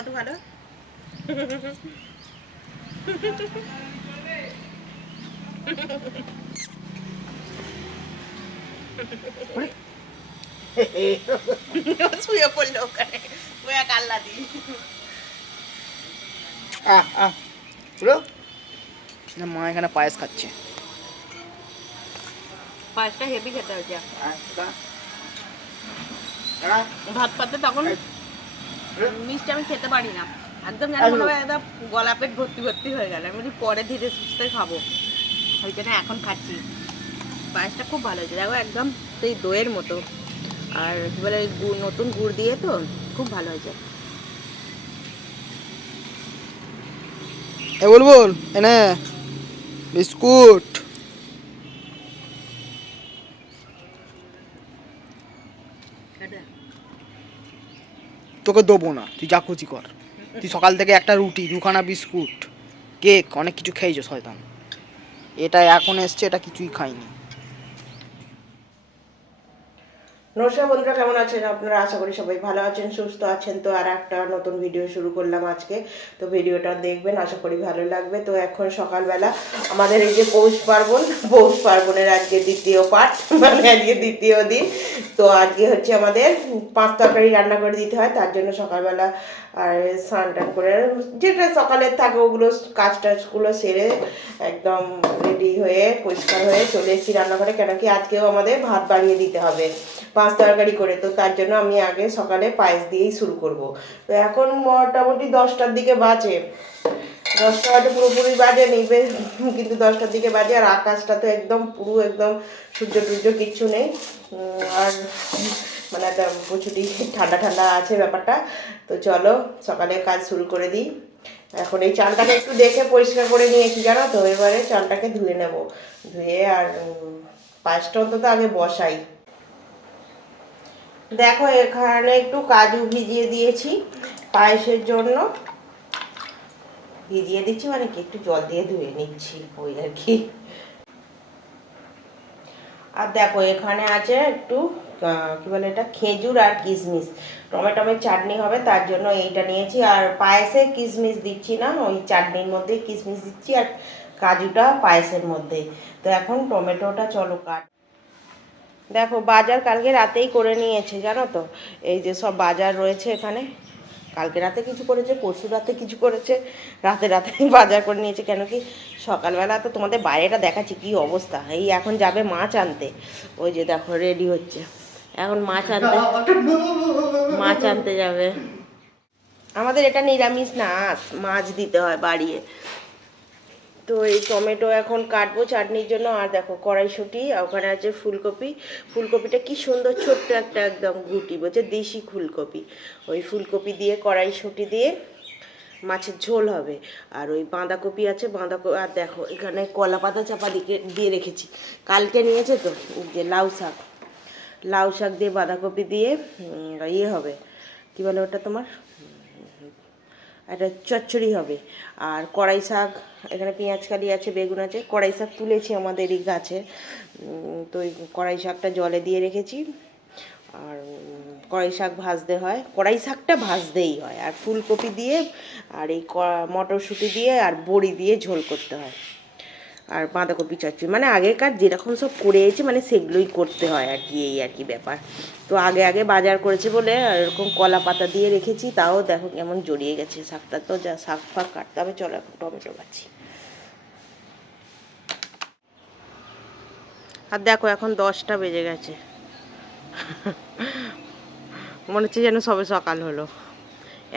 কত ভালো? শুয়ে পড়ল ওখানে। ওয়া কাল্লা দি। আহ আহ। পুরো না মা এখানে পায়েস খাচ্ছে। পাঁচটা হেভি খেতে হয়েছে। ভাত পাতে তখন? মিষ্টি আমি খেতে পারি না। একদম যেন মনে হয় একদম গলা পেট ভর্তি ভর্তি হয়ে গেল। আমি বলি, পরে ধীরে সুস্থে খাব। ওই জন্য এখন খাচ্ছি। পায়েসটা খুব ভালো হয়েছে। দেখো একদম সেই দইয়ের মতো। আর কি বলে গুড়, নতুন গুড় দিয়ে তো খুব ভালো হয়েছে। এ বল বল এনে, বিস্কুট। তোকে দেবো না। তুই যা খুশি কর। তুই সকাল থেকে একটা রুটি, দুখানা বিস্কুট, কেক, অনেক কিছু খেয়েছো শয়তান। এটা এখন এসছে, এটা কিছুই খাইনি। নমস্কার বন্ধুরা, কেমন আছেন আপনারা? আশা করি সবাই ভালো আছেন, সুস্থ আছেন। তো আর একটা নতুন ভিডিও শুরু করলাম আজকে। তো ভিডিওটা দেখবেন, আশা করি ভালো লাগবে। তো এখন সকালবেলা আমাদের এই যে পৌষ পার্বণ, পৌষ পার্বণের আজকে দ্বিতীয় পাঠ মানে আজকে দ্বিতীয় দিন। তো আজকে হচ্ছে আমাদের পাঁচ তরকারি রান্না করে দিতে হয়, তার জন্য সকালবেলা আর স্নান করে যেটা সকালের থাকে, ওগুলো কাজ টাজগুলো সেরে একদম রেডি হয়ে, পরিষ্কার হয়ে চলে এসেছি রান্নাঘরে কেন কি আজকেও আমাদের ভাত বাড়িয়ে দিতে হবে। তরকারি করে, তো তার জন্য আমি আগে সকালে পায়েস দিয়েই শুরু করব। তো এখন মোটামুটি দশটার দিকে বাজে। দশটা হয়তো পুরোপুরি বাজে নিবে কিন্তু দশটার দিকে বাজে আর আকাশটা তো একদম পুরো একদম সূর্য টুর্য কিচ্ছু নেই। আর মানে একটা প্রচুরই ঠান্ডা ঠান্ডা আছে ব্যাপারটা। তো চলো, সকালে কাজ শুরু করে দিই। এখন এই চালটাকে একটু দেখে পরিষ্কার করে নিয়েছি, জানো তো? এবারে চালটাকে ধুয়ে নেব। ধুয়ে আর পায়েসটা অন্তত আগে বসাই। দেখো, এখানে একটু কাজু ভিজিয়ে দিয়েছি পায়েসের জন্য। ভিজিয়ে দিচ্ছি মানে কি, একটু জল দিয়ে ধুয়ে নিচ্ছি ওই আর কি। আর দেখো, এখানে আছে একটু কি বলে এটা, খেজুর আর কিশমিশ। টমেটোমের চাটনি হবে, তার জন্য এইটা নিয়েছি। আর পায়েসে কিশমিশ দিচ্ছি না, ওই চাটনির মধ্যে কিশমিশ দিচ্ছি আর কাজুটা পায়েসের মধ্যে। তো এখন টমেটোটা চলো কাট। দেখো, বাজার কালকে রাতেই করে নিয়েছে, জানো তো? এই যে সব বাজার রয়েছে এখানে। কালকে রাতে কিছু করেছে, পরশু রাতে কিছু করেছে, রাতে রাতে বাজার করে নিয়েছে। কেন কি, সকালবেলা তো তোমাদের বাইরেটা দেখাচ্ছি কী অবস্থা। এই এখন যাবে মাছ আনতে। ওই যে দেখো রেডি হচ্ছে। এখন মাছ আনতে মাছ আনতে যাবে। আমাদের এটা নিরামিষ না, মাছ দিতে হয় বাড়িয়ে। তো এই টমেটো এখন কাটবো চাটনির জন্য। আর দেখো, কড়াইশুঁটি ওখানে আছে ফুলকপি। ফুলকপিটা কি সুন্দর, ছোট্ট একটা একদম গুটি, বলছে দেশি ফুলকপি। ওই ফুলকপি দিয়ে, কড়াইশুঁটি দিয়ে মাছের ঝোল হবে। আর ওই বাঁধাকপি আছে, বাঁধাকপি, আর দেখো, এখানে কলা পাতা চাপা দিকে, দিয়ে রেখেছি। কালকে নিয়েছে তো যে লাউ শাক। লাউ শাক দিয়ে বাঁধাকপি দিয়ে ইয়ে হবে। কী বলে ওটা তোমার? একটা চচ্চড়ি হবে। আর কড়াই শাক, এখানে পেঁয়াজ কালি আছে, বেগুন আছে, কড়াই শাক তুলেছি আমাদের এই গাছে। তো এই কড়াই শাকটা জলে দিয়ে রেখেছি। আর কড়াই শাক ভাজতে হয়। কড়াই শাকটা ভাজতেই হয়। আর ফুলকপি দিয়ে, আর এই মটরশুঁটি দিয়ে, আর বড়ি দিয়ে ঝোল করতে হয়। আর বাঁধাকপি চচ্চড়ি। মানে আগেকার যেরকম সব করে এসেছে মানে সেগুলোই করতে হয় আর কি, এই আর কি ব্যাপার। তো আগে আগে বাজার করেছে বলে এরকম কলা পাতা দিয়ে রেখেছি, তাও দেখো কেমন জড়িয়ে গেছে। শাকটা তো যা, শাক ফাক কাটতে হবে, চলো এখন টমেটো কাটছি। আর দেখো এখন দশটা বেজে গেছে। মনে হচ্ছে যেন সবে সকাল হলো।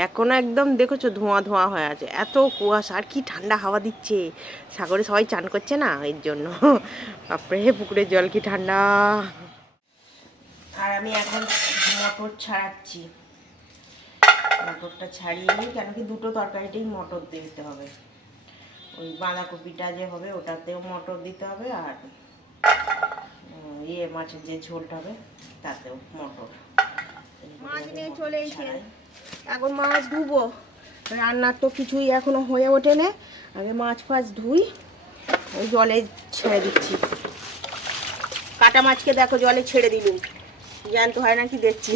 এখনও একদম দেখেছ ধোঁয়া ধোঁয়া হয়ে আছে। এত কুয়াশা আর কি ঠান্ডা হাওয়া দিচ্ছে। সাগরে সবাই চান করছে না এর জন্য। বাপরে পুকুরের জল কি ঠান্ডা। আর আমি এখন মটর ছাড়াচ্ছি। মটরটা ছাড়িয়ে নিই কেন কি দুটো তরকারিতেই মটর দিতে হবে। ওই বাঁধাকপিটা যে হবে ওটাতেও মটর দিতে হবে আর ইয়ে মাছের যে ঝোলটা হবে তাতেও মটর। মাছ নিয়ে চলে এসে এখন মাছ ধুবো। রান্নার তো কিছুই এখনও হয়ে ওঠে না আগে মাছ ফাছ ধুই ওই জলে ছেড়ে দিচ্ছি। কাটা মাছকে দেখো জলে ছেড়ে দিলুম। জ্যান্ত হয় নাকি দেখছি।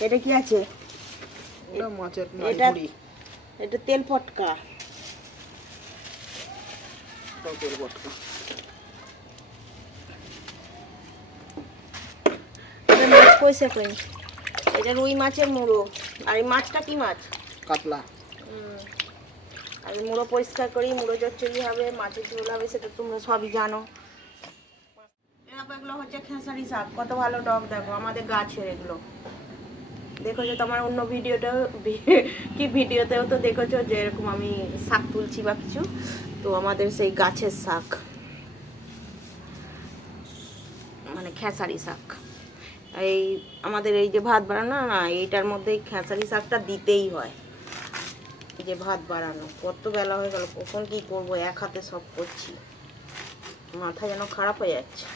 এটা কি আছে? এটা- এটা তেল ফটকা। তেল এটা মাছ কই? এটা রুই মাছের মুড়ো। আর এই মাছটা কি মাছ? কাতলা। আর মুড়ো পরিষ্কার করি মুড়ো চচ্চড়ি হবে মাছের ঝোল হবে সেটা তোমরা সবই জানো। এগুলো হচ্ছে খেসারি শাক। কত ভালো ডগ দেখো আমাদের গাছের এগুলো। দেখেছ তোমার অন্য ভিডিওটাও কি ভিডিওতেও তো দেখেছ যে এরকম আমি শাক তুলছি বা কিছু? তো আমাদের সেই গাছের শাক। মানে খেসারি শাক। এই আমাদের এই যে ভাত বাড়ানো না এইটার মধ্যে খেসারি শাকটা দিতেই হয়। যে ভাত বাড়ানো, কত বেলা হয়ে গেল, কখন কি করব, এক হাতে সব করছি। মাথা যেন খারাপ হয়ে যাচ্ছে।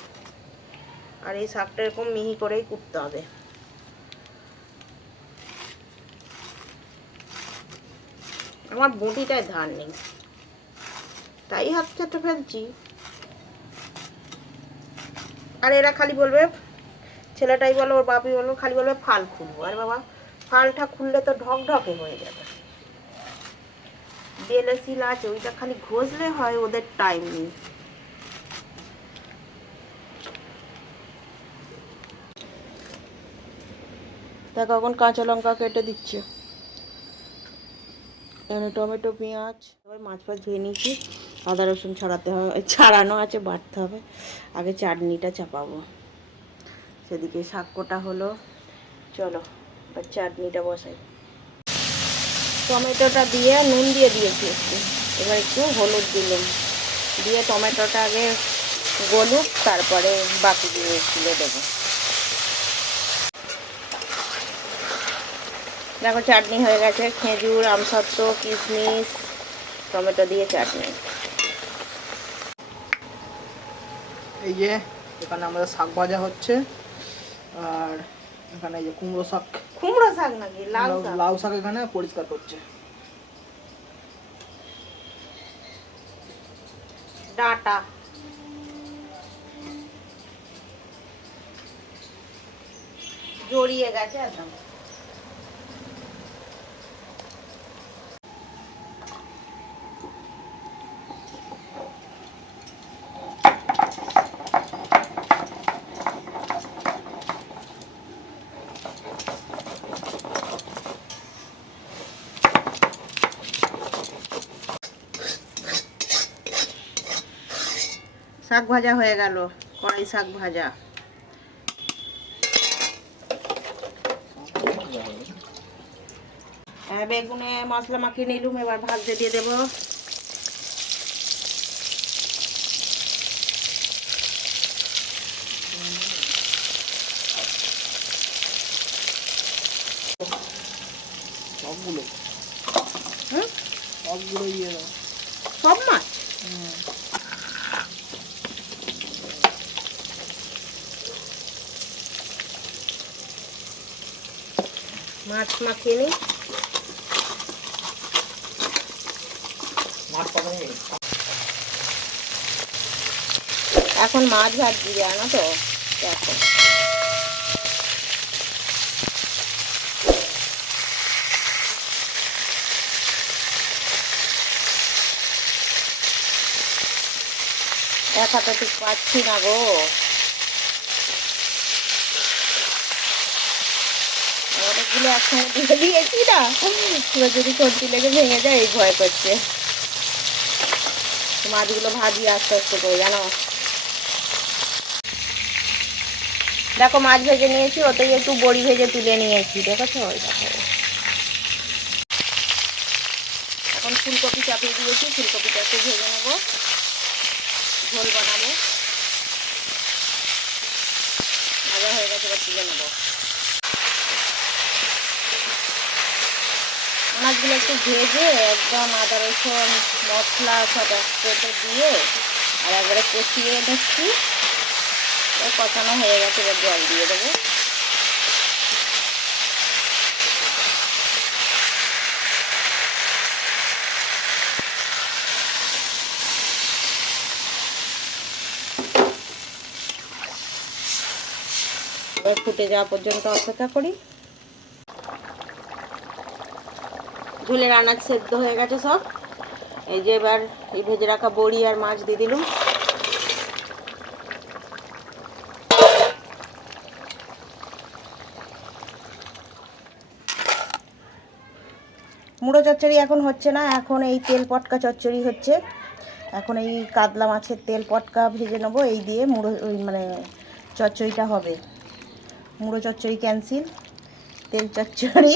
আর এই শাকটা এরকম মিহি করেই কুটতে হবে। আমার বটিটায় ধার নেই। তাই হাত চেটে ফেলছি। আর এরা খালি বলবে ছেলেটাই বলো, ওর বাপি বলো, খালি বলবে ফাল খুলবো। আর বাবা, ফালটা খুললে তো ঢক ঢকে হয়ে যাবে। বেলে শিল আছে, ওইটা খালি ঘষলে হয়, ওদের টাইম নেই। দেখো এখন কাঁচা লঙ্কা কেটে দিচ্ছে। এখানে টমেটো, পেঁয়াজ, এবার মাছ ফাছ ধুয়ে নিয়েছি। আদা, রসুন ছাড়াতে হবে, ছাড়ানো আছে, বাটতে হবে। আগে চাটনিটা চাপাবো। সেদিকে শাক কোটা হলো, চলো এবার চাটনিটা বসাই। টমেটোটা দিয়ে নুন দিয়ে দিয়েছি একটু। এবার একটু হলুদ দিলাম। দিয়ে টমেটোটা আগে গলুক, তারপরে বাকি জিনিসগুলো দেবো। দেখো চাটনি হয়ে গেছে, খেজুর, আমসত্ব, কিশমিশ, টমেটো দিয়ে চাটনি। এই যে, এখানে আমাদের শাক ভাজা হচ্ছে। আর এখানে এই যে কুমড়ো শাক। কুমড়ো শাক নাকি? লাউ- শাক? লাউ শাক এখানে পরিষ্কার করছে। ডাটা। জড়িয়ে গেছে একদম। শাক ভাজা হয়ে গেল কড়াই শাক ভাজা। হ্যাঁ, বেগুনে মশলা মাখিয়ে নিলুম এবার ভাজতে দিয়ে দেবো সবগুলো হুম সবগুলো দিয়ে দাও সব মাছ মাছ মাখিয়ে এখন মাছ ভাজছি জানো তো দেখো এক ঠিক পাচ্ছি না গো। অনেকগুলো একসঙ্গে দিয়ে দিয়েছি না? এবার যদি সর্দি লেগে ভেঙে যায়, এই ভয় করছে। মাছগুলো ভাজি আস্তে আস্তে করে, জানো? দেখো, মাছ ভেজে নিয়েছি ওতে একটু বড়ি ভেজে তুলে নিয়েছি, দেখেছ? ওই দেখো। এখন ফুলকপি চাপিয়ে দিয়েছি, ফুলকপিটা একটু ভেজে নেব। ঝোল বানাবো। ভাজা হয়ে গেছে, এবার তুলে নেব। মাছগুলো একটু ভেজে একদম আদা, রসুন, মশলা সব একসাথে দিয়ে আর একবারে কষিয়ে এবার কষানো হয়ে গেছে, এবার জল দিয়ে দেবো। ফুটে যাওয়া পর্যন্ত অপেক্ষা করি। ঝোলের আনাজ সেদ্ধ হয়ে গেছে সব। এই যে এবার এই ভেজে রাখা বড়ি আর মাছ দিয়ে দিলুম। মুড়ো চচ্চড়ি এখন হচ্ছে না, এখন এই তেল পটকা চচ্চড়ি হচ্ছে। এখন এই কাতলা মাছের তেল পটকা ভেজে নেব, এই দিয়ে মুড়ো মানে চচ্চড়িটা হবে। মুড়ো চচ্চড়ি ক্যান্সেল। তেল চচ্চড়ি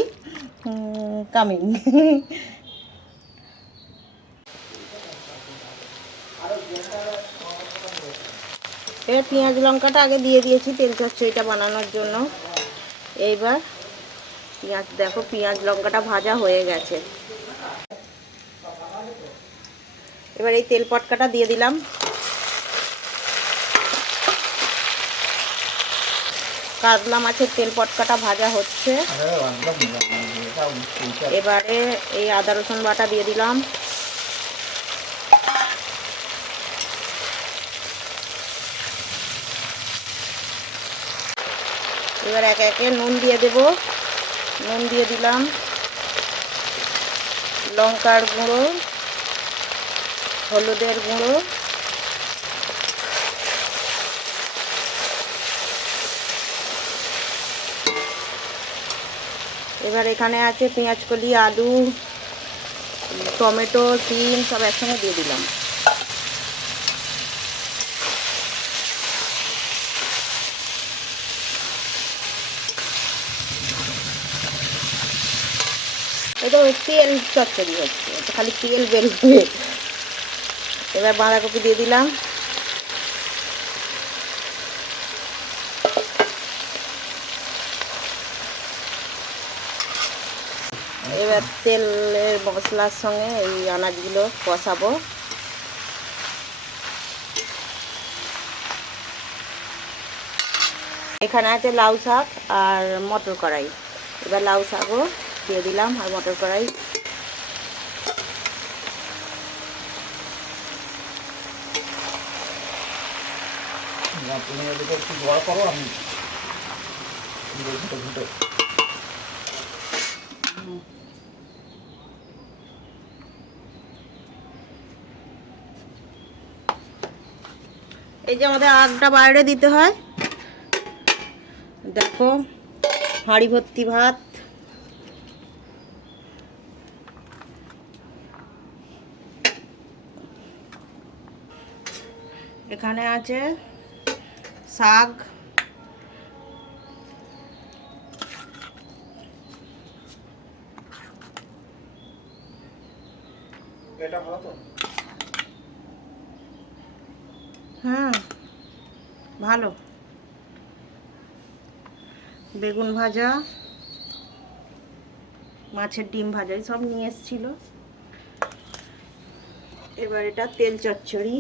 কামিং। এবার পেঁয়াজ লঙ্কাটা আগে দিয়ে দিয়েছি তেল চচ্চড়িটা বানানোর জন্য। এইবার পেঁয়াজ, দেখো পেঁয়াজ লঙ্কাটা ভাজা হয়ে গেছে। এবার এই তেল পটকাটা দিয়ে দিলাম। কাতলা মাছের তেল পটকাটা ভাজা হচ্ছে। এবারে এই আদা রসুন বাটা দিয়ে দিলাম। এবার একে একে নুন দিয়ে দেব। নুন দিয়ে দিলাম লঙ্কার গুঁড়ো হলুদের গুঁড়ো এবার এখানে আছে পেঁয়াজ কলি, আলু, টমেটো, সিম, সব একসঙ্গে দিয়ে দিলাম। এটা তেল চচ্চড়ি হচ্ছে, খালি তেল বেরোবে এবার বাঁধাকপি দিয়ে দিলাম। এবার তেলের মশলার সঙ্গে এই আনাজগুলো কষাবো। এখানে আছে লাউ শাক আর মটর কড়াই। এবার লাউ শাকও দিয়ে দিলাম আর মটর কড়াই। এই যে আমাদের আগটা বাইরে দিতে হয়। দেখো হাঁড়ি ভর্তি ভাত। এখানে আছে শাক এটা ভালো তো হ্যাঁ ভালো। বেগুন ভাজা মাছের ডিম ভাজা সব নিয়ে এসছিল। এবার এটা তেল চচ্চড়ি।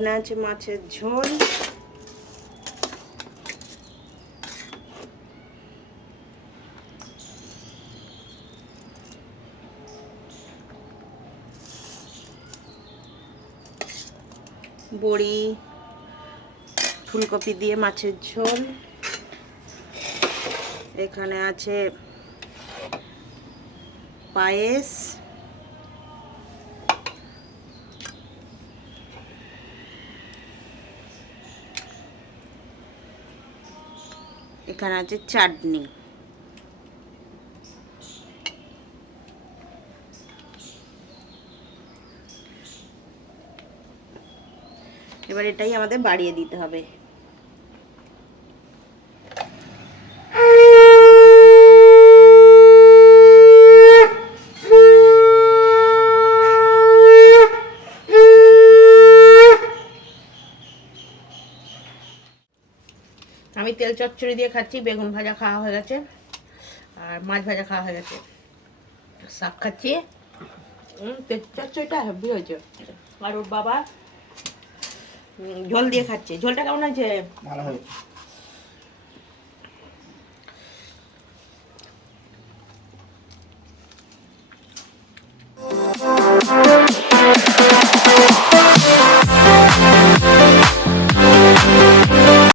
এখানে আছে মাছের ঝোল। বড়ি ফুলকপি দিয়ে মাছের ঝোল। এখানে আছে পায়েস। এখানে আছে চাটনি। এবার এটাই আমাদের বাড়িয়ে দিতে হবে। তেল চচ্চড়ি দিয়ে খাচ্ছি, বেগুন ভাজা খাওয়া হয়ে গেছে, আর মাছ ভাজা খাওয়া হয়ে গেছে। শাক খাচ্ছি। তেল চচ্চড়িটা হেভি হয়েছে। আর ওর বাবা জল দিয়ে খাচ্ছে। ঝোলটা কেমন আছে ভালো হয়েছে।